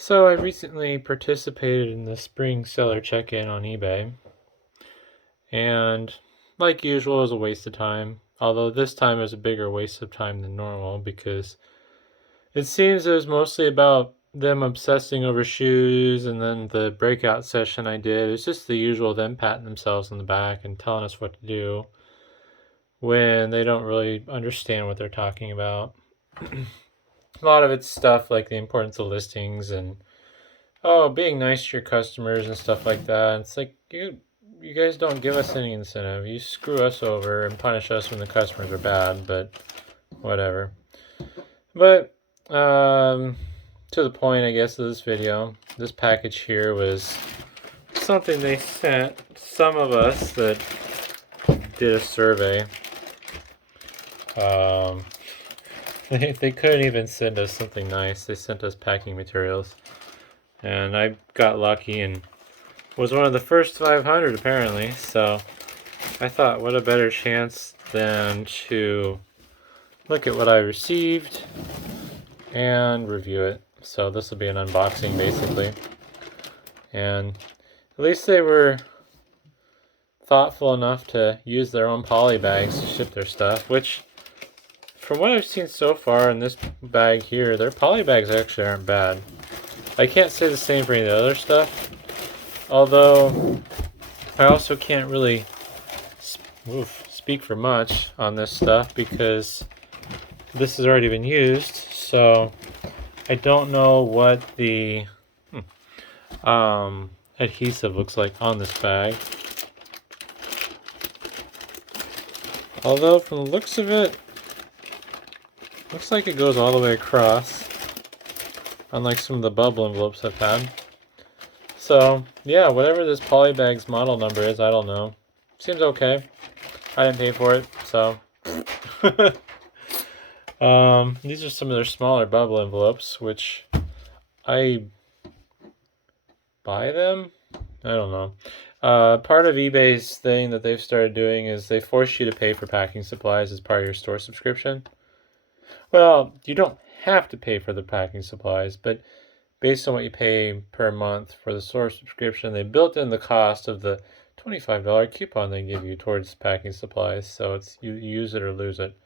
So I recently participated in the spring seller check-in on eBay, and like usual, it was a waste of time. Although this time it was a bigger waste of time than normal because it seems it was mostly about them obsessing over shoes, and then the breakout session I did, it's just the usual them patting themselves on the back and telling us what to do when they don't really understand what they're talking about. A lot of it's stuff like the importance of listings and being nice to your customers and stuff like that. It's like you guys don't give us any incentive. You screw us over and punish us when the customers are bad, but whatever. But to the point, I guess, of this video, this package here was something they sent some of us that did a survey. They couldn't even send us something nice. They sent us packing materials. And I got lucky and was one of the first 500 apparently, so I thought what a better chance than to look at what I received and review it. So this will be an unboxing basically. And at least they were thoughtful enough to use their own poly bags to ship their stuff, which from what I've seen so far in this bag here, their poly bags actually aren't bad. I can't say the same for any of the other stuff, although I also can't really speak for much on this stuff because this has already been used, so I don't know what the adhesive looks like on this bag. Although from the looks of it, looks like it goes all the way across, unlike some of the bubble envelopes I've had. So yeah, whatever this polybag's model number is, I don't know. Seems okay. I didn't pay for it, so. These are some of their smaller bubble envelopes, which I buy them? I don't know. Part of eBay's thing that they've started doing is they force you to pay for packing supplies as part of your store subscription. Well, you don't have to pay for the packing supplies, but based on what you pay per month for the store subscription, they built in the cost of the $25 coupon they give you towards packing supplies, so it's you use it or lose it.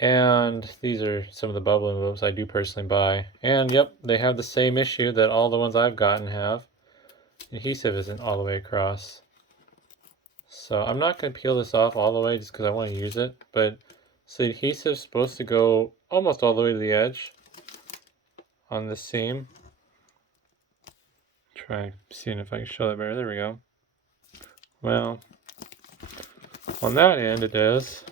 And these are some of the bubble envelopes I do personally buy. And yep, they have the same issue that all the ones I've gotten have. The adhesive isn't all the way across. So I'm not going to peel this off all the way just because I want to use it. But so the adhesive is supposed to go almost all the way to the edge on this seam. Try seeing if I can show that better. There we go. Well, on that end it is.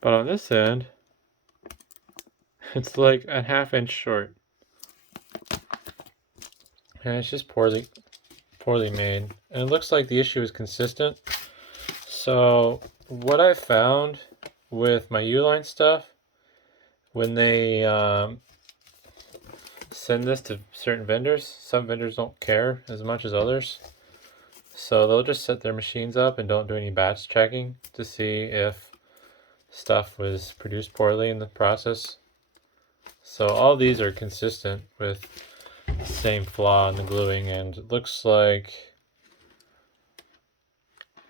But on this end, it's like a ½ inch short. And it's just poorly made. And it looks like the issue is consistent. So what I found with my Uline stuff, when they send this to certain vendors, some vendors don't care as much as others. So they'll just set their machines up and don't do any batch checking to see if stuff was produced poorly in the process. So all these are consistent with the same flaw in the gluing, and it looks like,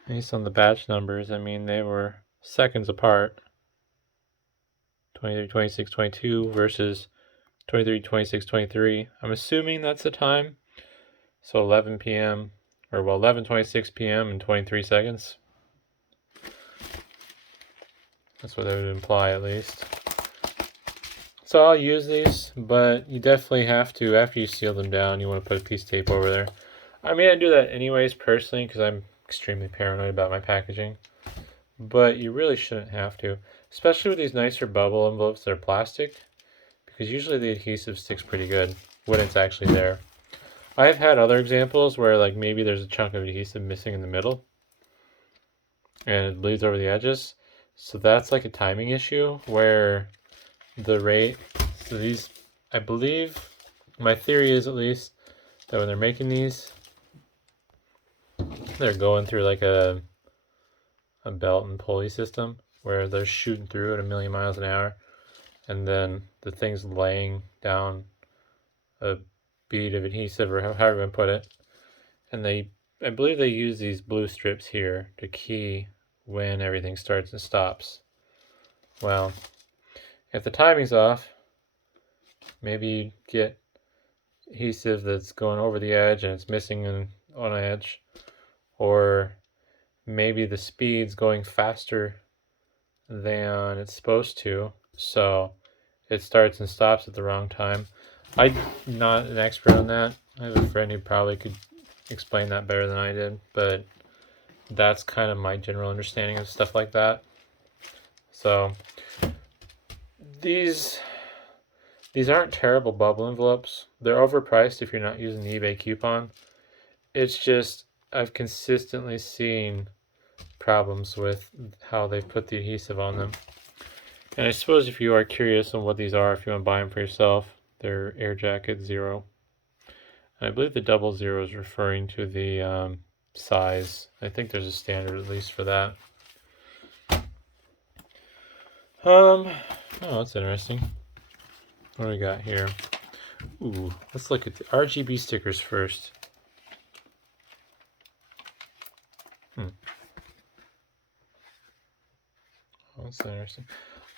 based on the batch numbers, I mean, they were seconds apart. 23, 26, 22 versus 23, 26, 23. I'm assuming that's the time. So 11 p.m. or well, 11:26 p.m. and 23 seconds. That's what that would imply, at least. So I'll use these, but you definitely have to, after you seal them down, you want to put a piece of tape over there. I mean, I do that anyways personally because I'm extremely paranoid about my packaging. But you really shouldn't have to, especially with these nicer bubble envelopes that are plastic, because usually the adhesive sticks pretty good when it's actually there. I've had other examples where like maybe there's a chunk of adhesive missing in the middle and it bleeds over the edges. So that's like a timing issue where the rate, so these, I believe, my theory is at least, that when they're making these, they're going through like a belt and pulley system where they're shooting through at 1,000,000 miles an hour, and then the thing's laying down a bead of adhesive, or however you want to put it. And I believe they use these blue strips here to key when everything starts and stops. Well, if the timing's off, maybe you get adhesive that's going over the edge and it's missing on an edge, or maybe the speed's going faster than it's supposed to, so it starts and stops at the wrong time. I'm not an expert on that. I have a friend who probably could explain that better than I did, but that's kind of my general understanding of stuff like that. So these aren't terrible bubble envelopes. They're overpriced if you're not using the eBay coupon. It's just I've consistently seen problems with how they put the adhesive on them. And I suppose if you are curious on what these are, if you want to buy them for yourself, they're Air Jacket 0. And I believe the 00 is referring to the size. I think there's a standard at least for that. Oh, that's interesting. What do we got here? Ooh, let's look at the RGB stickers first. Oh, that's interesting.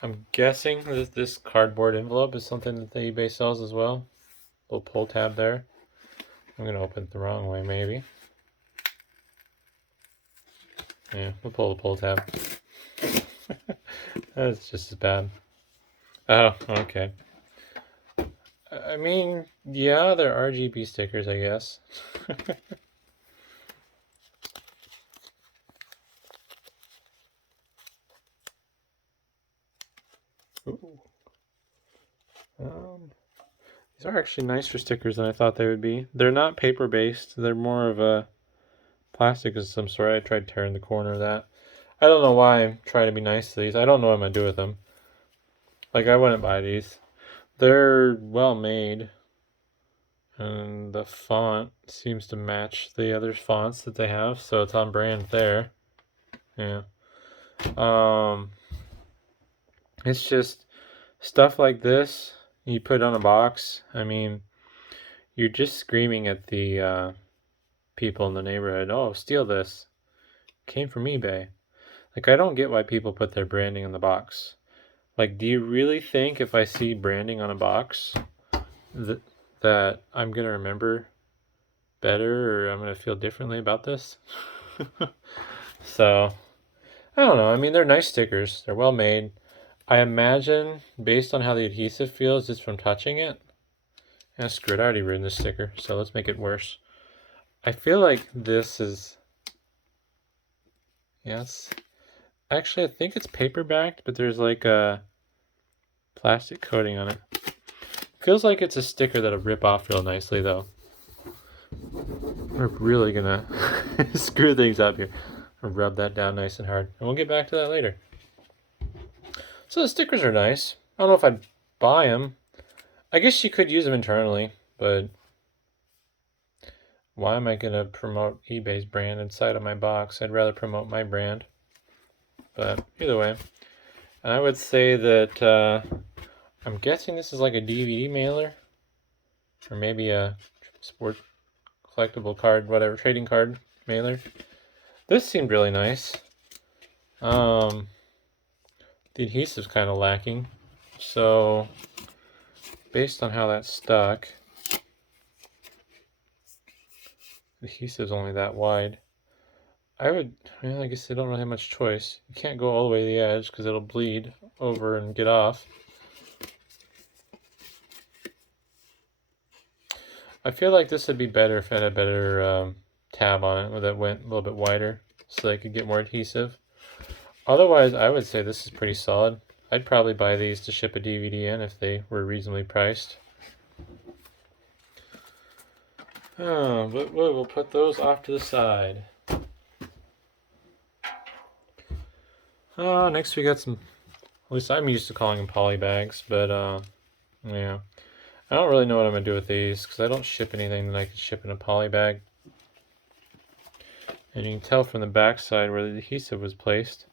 I'm guessing that this cardboard envelope is something that the eBay sells as well. Little pull tab there. I'm going to open it the wrong way, maybe. Yeah, we'll pull the pull tab. That's just as bad. Oh, okay. I mean, yeah, they're RGB stickers, I guess. Ooh. These are actually nicer stickers than I thought they would be. They're not paper-based. They're more of a plastic of some sort. I tried tearing the corner of that. I don't know why I'm trying to be nice to these. I don't know what I'm going to do with them. Like, I wouldn't buy these. They're well made. And the font seems to match the other fonts that they have, so it's on brand there. Yeah. It's just stuff like this you put on a box. I mean, you're just screaming at the people in the neighborhood, oh, steal this. Came from eBay. Like, I don't get why people put their branding on the box. Like, do you really think if I see branding on a box that I'm going to remember better, or I'm going to feel differently about this? So, I don't know. I mean, they're nice stickers. They're well made. I imagine, based on how the adhesive feels, just from touching it. Yeah, screw it. I already ruined this sticker, so let's make it worse. I feel like this is... Yes. Actually, I think it's paper backed, but there's like a plastic coating on it. Feels like it's a sticker that'll rip off real nicely, though. We're really gonna screw things up here. I'll rub that down nice and hard, and we'll get back to that later. So the stickers are nice. I don't know if I'd buy them. I guess you could use them internally, but why am I gonna promote eBay's brand inside of my box? I'd rather promote my brand. But either way, and I would say that I'm guessing this is like a DVD mailer, or maybe a sport collectible card, whatever, trading card mailer. This seemed really nice. The adhesive's kind of lacking, so based on how that stuck, the adhesive's only that wide. I guess they don't really have much choice. You can't go all the way to the edge because it'll bleed over and get off. I feel like this would be better if it had a better tab on it that went a little bit wider so they could get more adhesive. Otherwise, I would say this is pretty solid. I'd probably buy these to ship a DVD in if they were reasonably priced. Oh, but we'll put those off to the side. Next we got some, at least I'm used to calling them poly bags, but yeah. I don't really know what I'm going to do with these because I don't ship anything that I can ship in a poly bag. And you can tell from the back side where the adhesive was placed.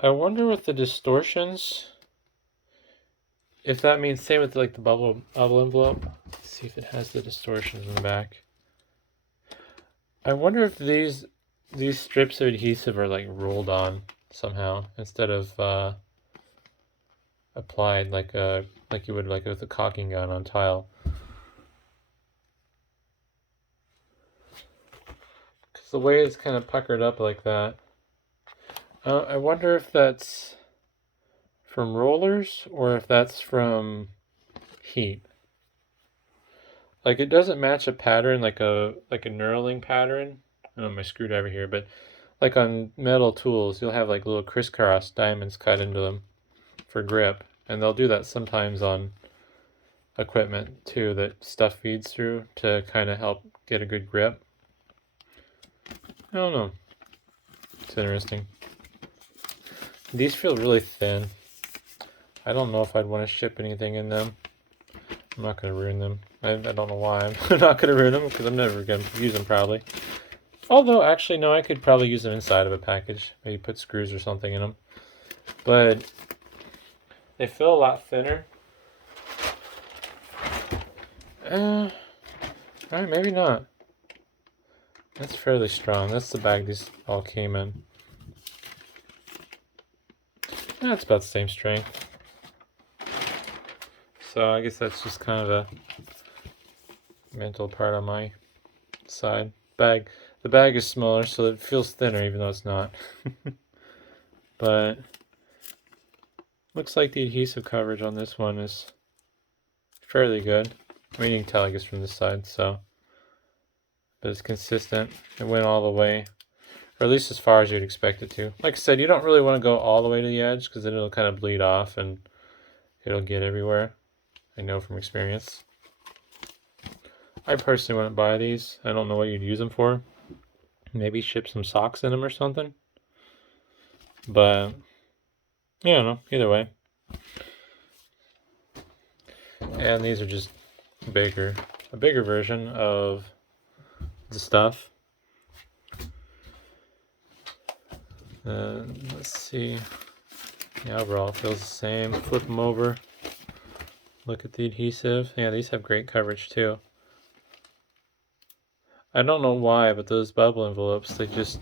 I wonder with the distortions if that means same with like the bubble envelope. Let's see if it has the distortions in the back. I wonder if these strips of adhesive are like rolled on somehow instead of applied like you would like with a caulking gun on tile. Because the way it's kind of puckered up like that. I wonder if that's from rollers or if that's from heat. Like it doesn't match a pattern like a knurling pattern. I don't know my screwdriver here, but like on metal tools, you'll have like little crisscross diamonds cut into them for grip, and they'll do that sometimes on equipment too that stuff feeds through to kind of help get a good grip. I don't know. It's interesting. These feel really thin. I don't know if I'd want to ship anything in them. I'm not going to ruin them. I don't know why I'm not going to ruin them because I'm never going to use them probably. Although, actually, no, I could probably use them inside of a package. Maybe put screws or something in them. But they feel a lot thinner. Alright, maybe not. That's fairly strong. That's the bag these all came in. That's about the same strength. So I guess that's just kind of a mental part on my side. The bag is smaller, so it feels thinner even though it's not. But looks like the adhesive coverage on this one is fairly good. I mean, you can tell I guess from this side, so. But it's consistent. It went all the way, or at least as far as you'd expect it to. Like I said, you don't really want to go all the way to the edge because then it'll kind of bleed off and it'll get everywhere. I know from experience. I personally wouldn't buy these. I don't know what you'd use them for. Maybe ship some socks in them or something. But, yeah, I don't know. Either way. And these are just a bigger version of the stuff. Let's see. The overall feels the same. Flip them over. Look at the adhesive. Yeah, these have great coverage too. I don't know why, but those bubble envelopes, they just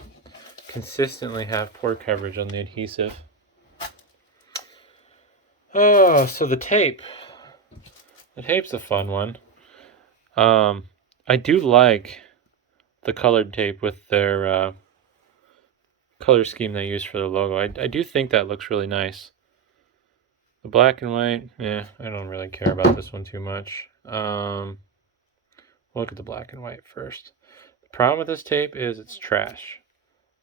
consistently have poor coverage on the adhesive. Oh, so the tape. The tape's a fun one. I do like the colored tape with their color scheme they use for the logo. I do think that looks really nice. The black and white, yeah, I don't really care about this one too much. Look at the black and white first. The problem with this tape is it's trash.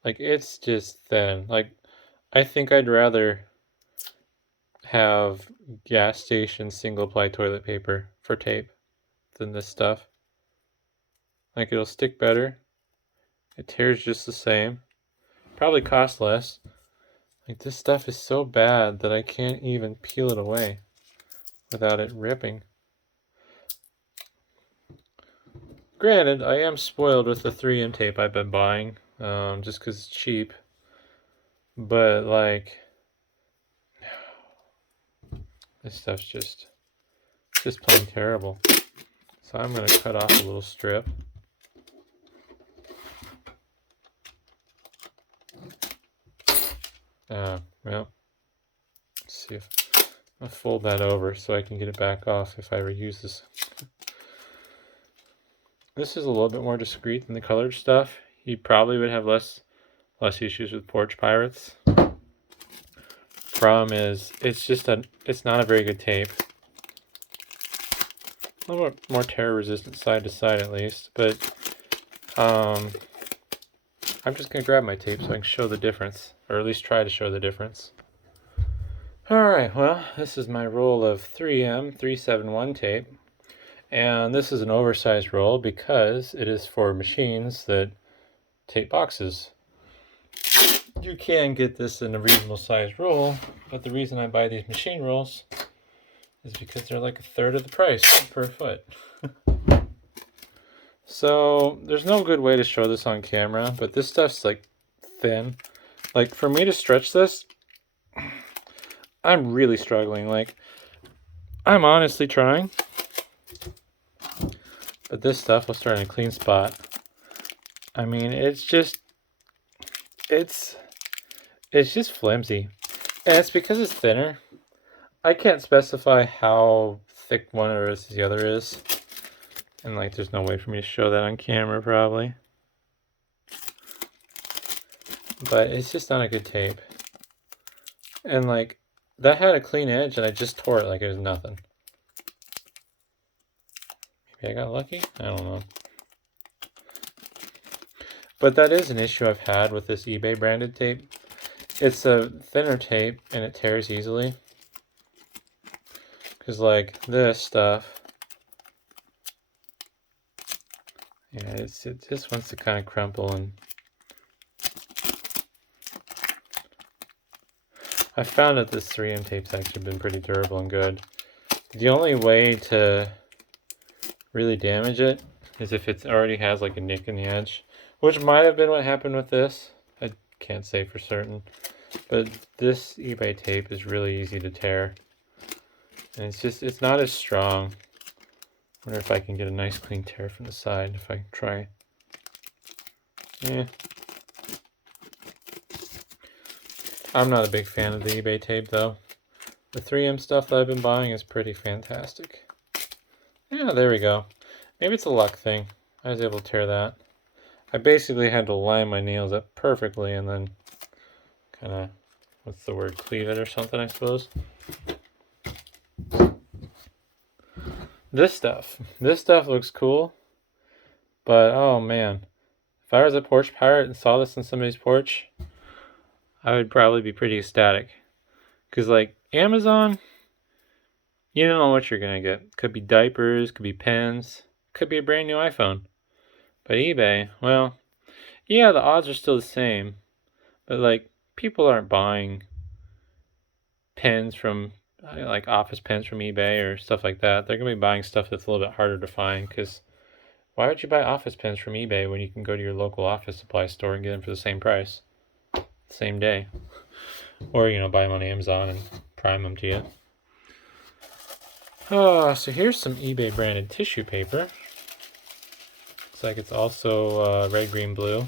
Like, it's just thin. Like, I think I'd rather have gas station single-ply toilet paper for tape than this stuff. Like, it'll stick better. It tears just the same. Probably costs less. Like, this stuff is so bad that I can't even peel it away without it ripping. Granted, I am spoiled with the 3M tape I've been buying, just because it's cheap. But, like, this stuff's just plain terrible. So I'm going to cut off a little strip. Well, let's see if I'll fold that over so I can get it back off if I ever use this. This is a little bit more discreet than the colored stuff. You probably would have less issues with Porch Pirates. Problem is, it's not a very good tape. A little more tear resistant side to side at least, but I'm just going to grab my tape so I can show the difference, or at least try to show the difference. Alright, well, this is my roll of 3M 371 tape, and this is an oversized roll because it is for machines that tape boxes. You can get this in a reasonable sized roll, but the reason I buy these machine rolls is because they're like a third of the price per foot. So there's no good way to show this on camera, but this stuff's like thin. Like, for me to stretch this, I'm really struggling. Like, I'm honestly trying. But this stuff will start in a clean spot. I mean, it's just flimsy. And it's because it's thinner. I can't specify how thick one versus the other is. And like there's no way for me to show that on camera probably. But it's just not a good tape. And like that had a clean edge and I just tore it like it was nothing. Maybe I got lucky? I don't know. But that is an issue I've had with this eBay branded tape. It's a thinner tape and it tears easily. Because like this stuff, yeah, it just wants to kind of crumple. And I found that this 3M tape's actually been pretty durable and good. The only way to really damage it is if it already has like a nick in the edge, which might have been what happened with this. I can't say for certain, but this eBay tape is really easy to tear. And it's not as strong. Wonder if I can get a nice clean tear from the side if I try. Yeah. I'm not a big fan of the eBay tape though. The 3M stuff that I've been buying is pretty fantastic. Yeah, there we go. Maybe it's a luck thing. I was able to tear that. I basically had to line my nails up perfectly and then kind of, what's the word, cleave it or something, I suppose. This stuff looks cool, but oh man, if I was a porch pirate and saw this on somebody's porch, I would probably be pretty ecstatic. Because like Amazon, you don't know what you're gonna get. Could be diapers, could be pens, could be a brand new iPhone. But eBay, well, yeah, the odds are still the same, but like people aren't buying pens from like office pens from eBay or stuff like that. They're gonna be buying stuff that's a little bit harder to find. Because why would you buy office pens from eBay when you can go to your local office supply store and get them for the same price, same day, or buy them on Amazon and prime them to you? Oh, so here's some eBay branded tissue paper. Looks like it's also red, green, blue.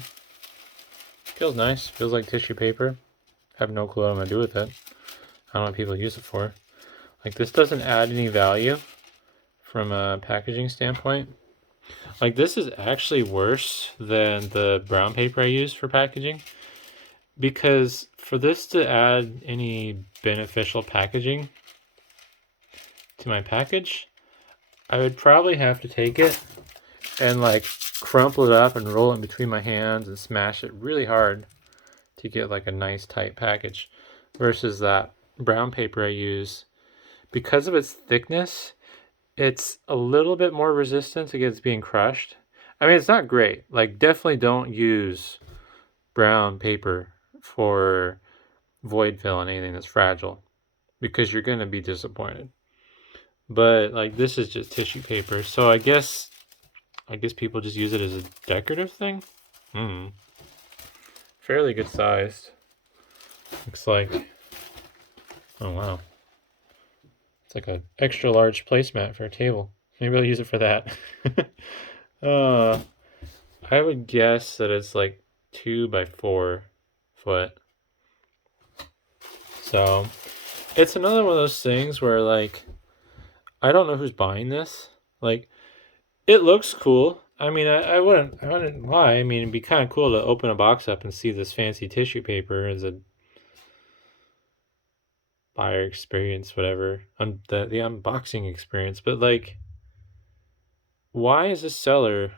Feels nice. Feels like tissue paper. Have no clue what I'm gonna do with it. I don't know what people use it for. Like, this doesn't add any value from a packaging standpoint. Like, this is actually worse than the brown paper I use for packaging, because for this to add any beneficial packaging to my package, I would probably have to take it and like crumple it up and roll it in between my hands and smash it really hard to get like a nice tight package, versus that brown paper I use. Because of its thickness, it's a little bit more resistant against being crushed. I mean, it's not great. Like, definitely don't use brown paper for void fill and anything that's fragile, because you're going to be disappointed. But like, this is just tissue paper, so I guess people just use it as a decorative thing. Fairly good sized. Looks like, oh wow, it's like an extra large placemat for a table. Maybe I'll use it for that. I would guess that it's like 2 by 4 foot. So it's another one of those things where like, I don't know who's buying this. Like, it looks cool. I mean, I wouldn't lie. I mean, it'd be kind of cool to open a box up and see this fancy tissue paper as a buyer experience, whatever, on the unboxing experience. But like, why as a seller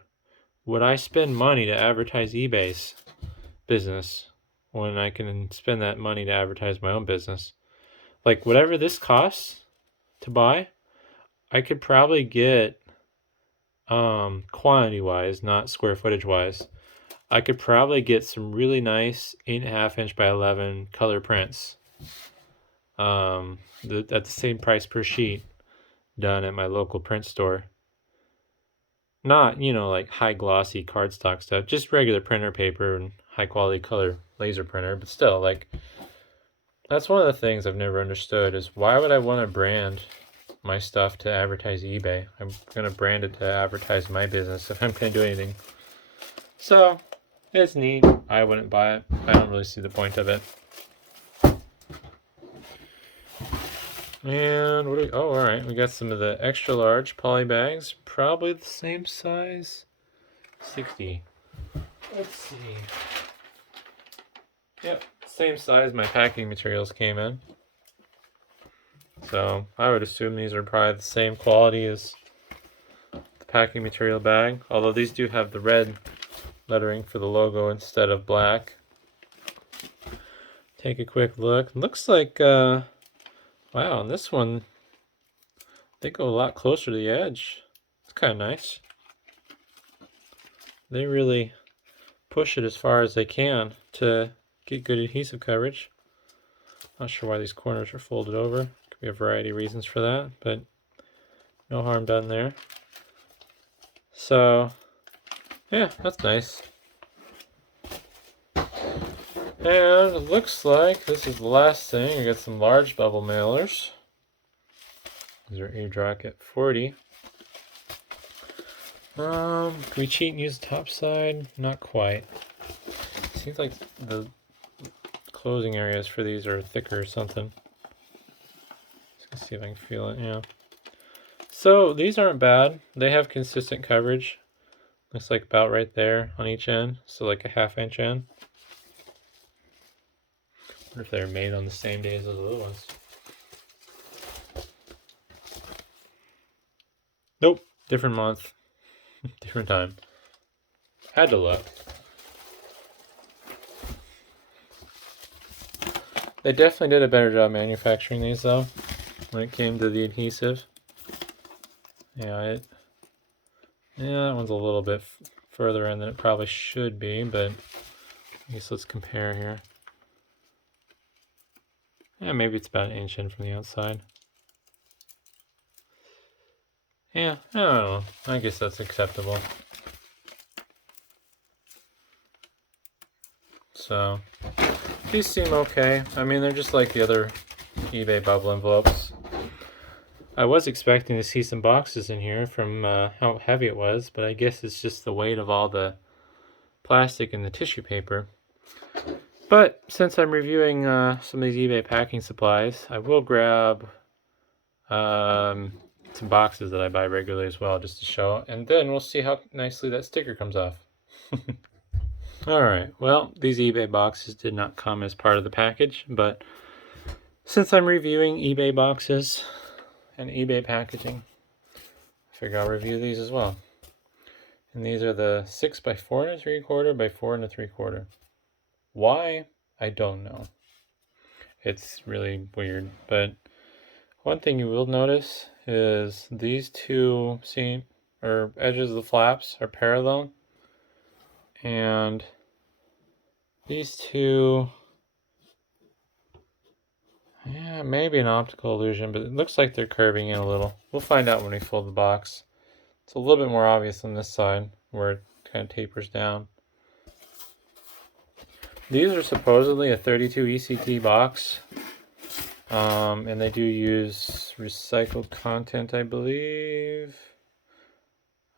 would I spend money to advertise eBay's business when I can spend that money to advertise my own business? Like, whatever this costs to buy, I could probably get, quantity wise, not square footage wise, I could probably get some really nice 8.5 inch by 11 color prints at the same price per sheet done at my local print store. Not, like high glossy cardstock stuff, just regular printer paper and high quality color laser printer. But still, like, that's one of the things I've never understood is, why would I want to brand my stuff to advertise eBay. I'm going to brand it to advertise my business if I'm going to do anything. So, it's neat. I wouldn't buy it. I don't really see the point of it. And what do we, oh, alright. We got some of the extra large poly bags. Probably the same size. 60. Let's see. Yep, same size my packing materials came in. So I would assume these are probably the same quality as the packing material bag. Although these do have the red lettering for the logo instead of black. Take a quick look. Looks like, wow, on this one, they go a lot closer to the edge. It's kind of nice. They really push it as far as they can to get good adhesive coverage. Not sure why these corners are folded over. Could be a variety of reasons for that, but no harm done there. So, yeah, that's nice. And it looks like this is the last thing. We got some large bubble mailers. These are A-Rocket 40. Can we cheat and use the top side? Not quite. Seems like the closing areas for these are thicker or something. Let's see if I can feel it, yeah. So these aren't bad. They have consistent coverage. Looks like about right there on each end. So like a 1/2 inch end. I wonder if they're made on the same day as those other ones. Nope, different month, different time. Had to look. They definitely did a better job manufacturing these though, when it came to the adhesive. Yeah, that one's a little bit further in than it probably should be, but I guess let's compare here. Yeah, maybe it's about 1 inch in from the outside. Yeah, I don't know. I guess that's acceptable. So, these seem okay. I mean, they're just like the other eBay bubble envelopes. I was expecting to see some boxes in here from how heavy it was, but I guess it's just the weight of all the plastic and the tissue paper. But since I'm reviewing some of these eBay packing supplies, I will grab some boxes that I buy regularly as well, just to show, and then we'll see how nicely that sticker comes off. Alright, well, these eBay boxes did not come as part of the package, but since I'm reviewing eBay boxes and eBay packaging, I figure I'll review these as well. And these are the 6 by 4 3/4 by 4 3/4. Why? I don't know. It's really weird, but one thing you will notice is these two edges of the flaps are parallel, and these two, yeah, maybe an optical illusion, but it looks like they're curving in a little. We'll find out when we fold the box. It's a little bit more obvious on this side where it kind of tapers down. These are supposedly a 32 ECT box, and they do use recycled content, I believe.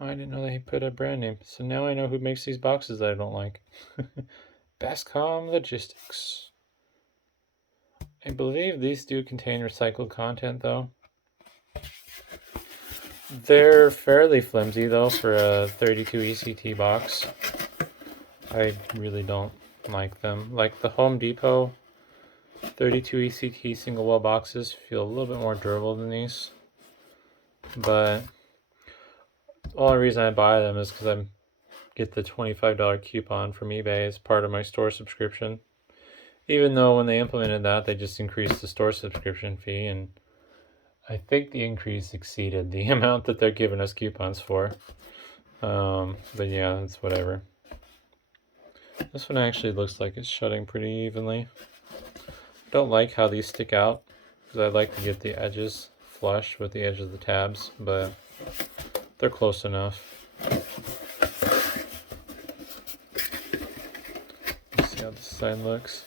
Oh, I didn't know they put a brand name, so now I know who makes these boxes that I don't like. Bascom Logistics. I believe these do contain recycled content, though. They're fairly flimsy, though, for a 32 ECT box. I really don't like them. Like the Home Depot 32 ECT single wall boxes feel a little bit more durable than these, but the only reason I buy them is because I get the $25 coupon from eBay as part of my store subscription. Even though when they implemented that, they just increased the store subscription fee, and I think the increase exceeded the amount that they're giving us coupons for. But yeah, that's whatever. This one actually looks like it's shutting pretty evenly. I don't like how these stick out, because I like to get the edges flush with the edge of the tabs, but they're close enough. Let's see how this side looks.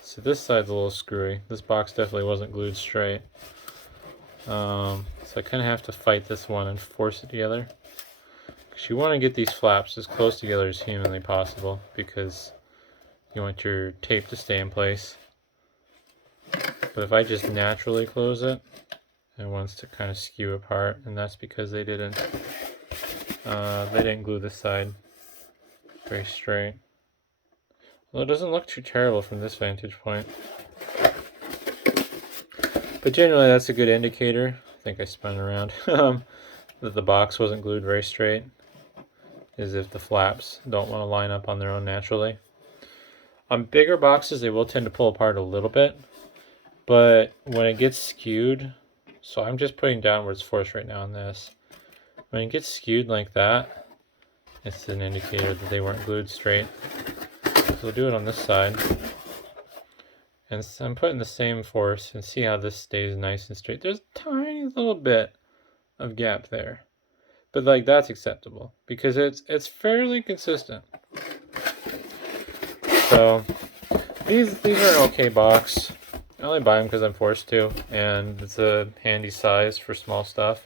See, this side's a little screwy. This box definitely wasn't glued straight. So So I kind of have to fight this one and force it together. Because you want to get these flaps as close together as humanly possible, because you want your tape to stay in place. But if I just naturally close it, it wants to kind of skew apart, and that's because they didn't glue this side very straight. Well, it doesn't look too terrible from this vantage point. But generally that's a good indicator. I think I spun around. That the box wasn't glued very straight. Is if the flaps don't want to line up on their own naturally. On bigger boxes, they will tend to pull apart a little bit. But when it gets skewed, so I'm just putting downwards force right now on this. When it gets skewed like that, it's an indicator that they weren't glued straight. So we'll do it on this side. And so I'm putting the same force, and see how this stays nice and straight. There's a tiny little bit of gap there. But like that's acceptable because it's fairly consistent. So these are an okay box. I only buy them because I'm forced to, and it's a handy size for small stuff.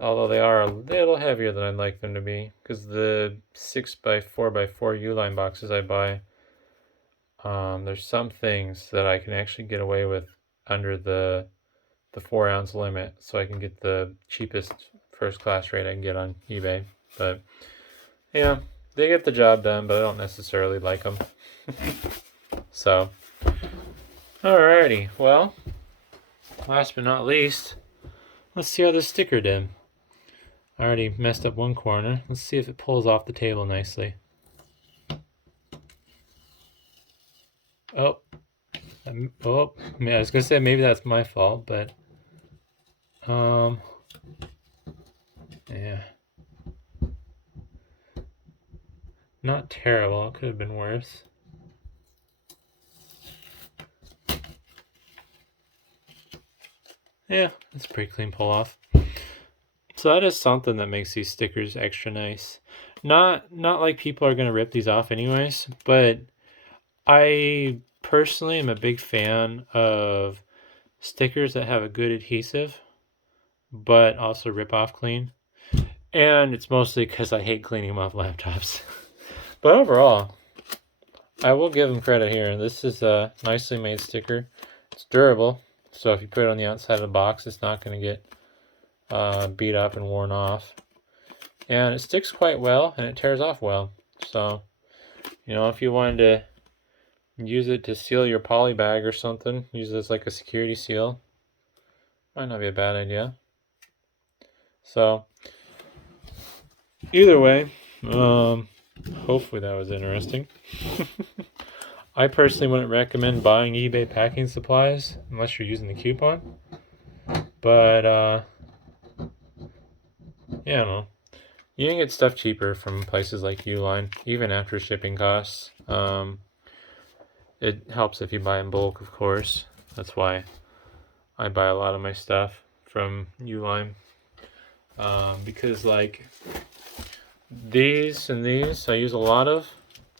Although they are a little heavier than I'd like them to be, because the 6x4x4 U-line boxes I buy, there's some things that I can actually get away with under the 4-ounce limit, so I can get the cheapest first class rate I can get on eBay. But yeah, they get the job done, but I don't necessarily like them. So, alrighty, well, last but not least, let's see how this sticker did. I already messed up one corner. Let's see if it pulls off the table nicely. Oh, I was gonna say maybe that's my fault, but yeah, not terrible. It could have been worse. Yeah, that's a pretty clean pull off. So that is something that makes these stickers extra nice. Not like people are gonna rip these off anyways, but I personally am a big fan of stickers that have a good adhesive, but also rip off clean. And it's mostly because I hate cleaning them off laptops. But overall, I will give them credit here. This is a nicely made sticker. It's durable, so if you put it on the outside of the box, it's not going to get beat up and worn off. And it sticks quite well, and it tears off well. So, you know, if you wanted to use it to seal your poly bag or something, use it as like a security seal, might not be a bad idea. So, either way, hopefully that was interesting. I personally wouldn't recommend buying eBay packing supplies unless you're using the coupon. But, yeah, I don't know. You can get stuff cheaper from places like Uline, even after shipping costs. It helps if you buy in bulk, of course. That's why I buy a lot of my stuff from Uline. Because, like, these and these I use a lot of.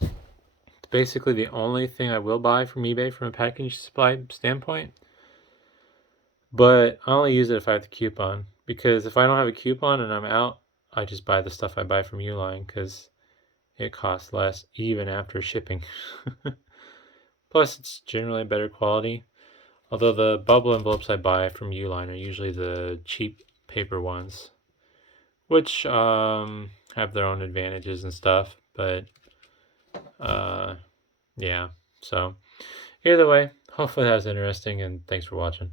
It's basically the only thing I will buy from eBay from a package supply standpoint. But I only use it if I have the coupon. Because if I don't have a coupon and I'm out, I just buy the stuff I buy from Uline because it costs less even after shipping. Plus, it's generally better quality. Although the bubble envelopes I buy from Uline are usually the cheap paper ones, which have their own advantages and stuff. But yeah, so either way, hopefully that was interesting, and thanks for watching.